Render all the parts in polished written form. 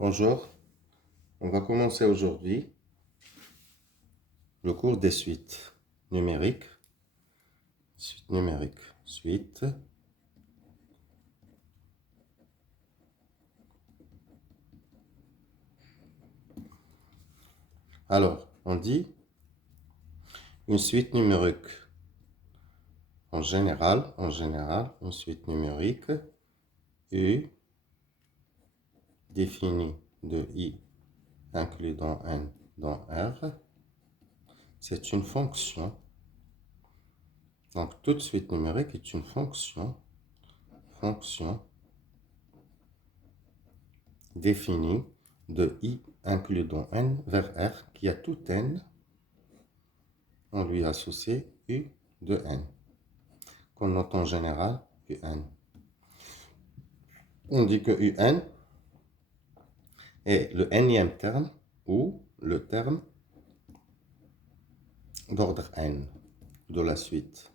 Bonjour, on va commencer aujourd'hui le cours des suites numériques. Suite numérique, suite. Alors, on dit une suite numérique en général, une suite numérique U définie de I inclus dans N dans R. C'est une fonction. Donc, toute suite numérique est une fonction définie de I inclus dans N vers R qui a tout N. On lui associe U de N, qu'on note en général UN. On dit que UN est le nème terme ou le terme d'ordre N de la suite.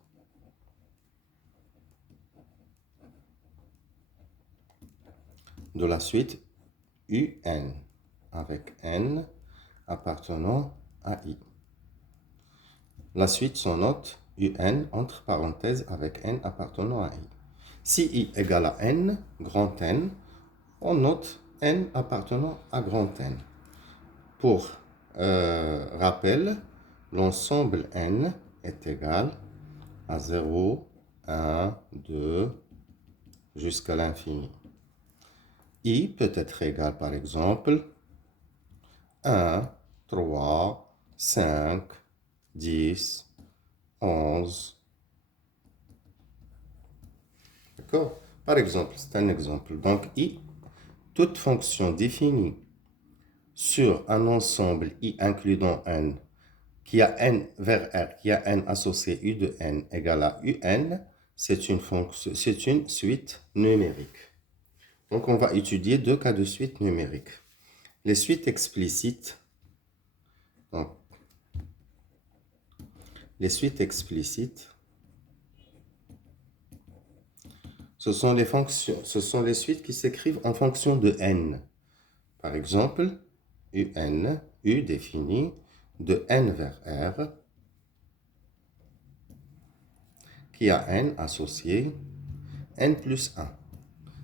De la suite UN avec N appartenant à I. La suite se note UN entre parenthèses avec N appartenant à I. Si I égale à N, grand N, on note N appartenant à grand N. Pour rappel, l'ensemble N est égal à 0, 1, 2, jusqu'à l'infini. I peut être égal, par exemple, 1, 3, 5, 10, 11. D'accord? Par exemple, c'est un exemple. Donc, I, toute fonction définie sur un ensemble I incluant N, qui a N vers R, qui a N associé U de N égale à UN, c'est une suite numérique. Donc, on va étudier deux cas de suite numérique. Les suites explicites. Donc, les suites explicites, ce sont les suites qui s'écrivent en fonction de N. Par exemple, UN, U défini de N vers R, qui a N associé N plus 1.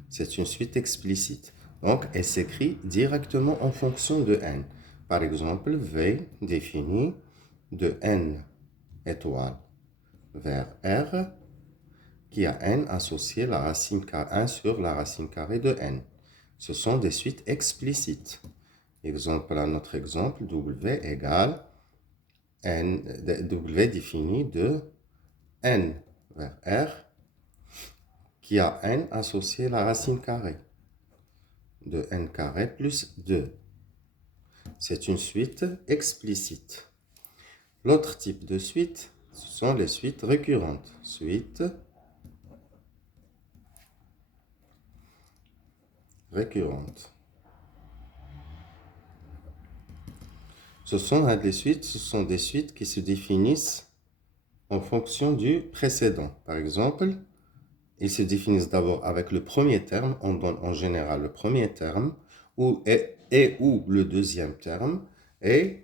C'est une suite explicite. Donc, elle s'écrit directement en fonction de N. Par exemple, V défini de N étoile vers R, qui a N associé la racine 1 sur la racine carrée de N. Ce sont des suites explicites. Exemple, à notre exemple, W égale N, W défini de N vers R, qui a N associé la racine carrée de N carré plus 2. C'est une suite explicite. L'autre type de suite, ce sont les suites récurrentes. Suite récurrente. Ce sont des suites qui se définissent en fonction du précédent. Par exemple, ils se définissent d'abord avec le premier terme, on donne en général le premier terme, ou le deuxième terme, et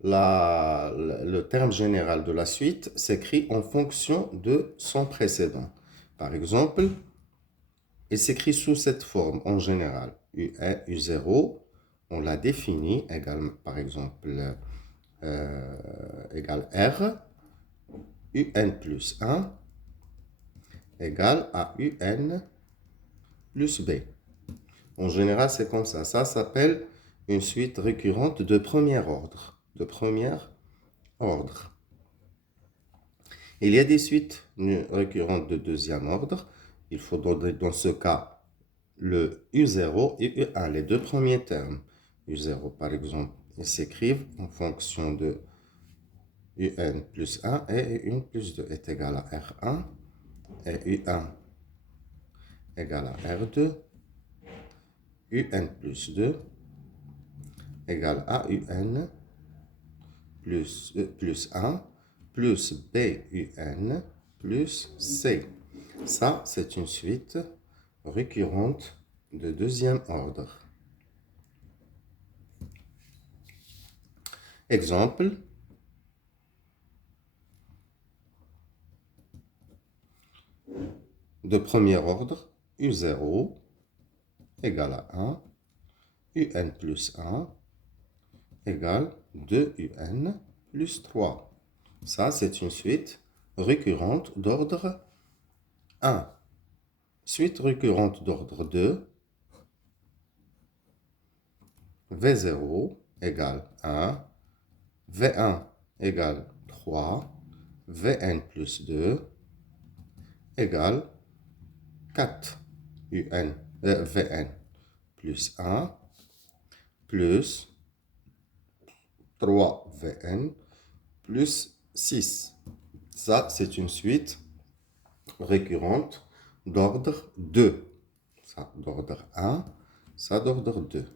le terme général de la suite s'écrit en fonction de son précédent. Par exemple, il s'écrit sous cette forme en général. U1, U0, on l'a défini, égale, par exemple, égale R, UN plus 1 égale à UN plus B. En général, c'est comme ça. Ça s'appelle une suite récurrente de premier ordre. Il y a des suites récurrentes de deuxième ordre. Il faut donner dans ce cas le U0 et U1, les deux premiers termes. U0, par exemple, ils s'écrivent en fonction de UN plus 1 et UN plus 2 est égal à R1 et U1 égale à R2, UN plus 2 égale à UN plus 1 plus BUN plus C. Ça, c'est une suite récurrente de deuxième ordre. Exemple, de premier ordre, U0 égale à 1, UN plus 1 égale 2UN plus 3. Ça, c'est une suite récurrente d'ordre 1. Suite récurrente d'ordre 2, V0 égale 1, V1 égale 3, Vn plus 2 égale 4, Vn plus 1 plus 3 Vn plus 6. Ça, c'est une suite récurrente d'ordre 2. Ça, d'ordre 1, ça, d'ordre 2.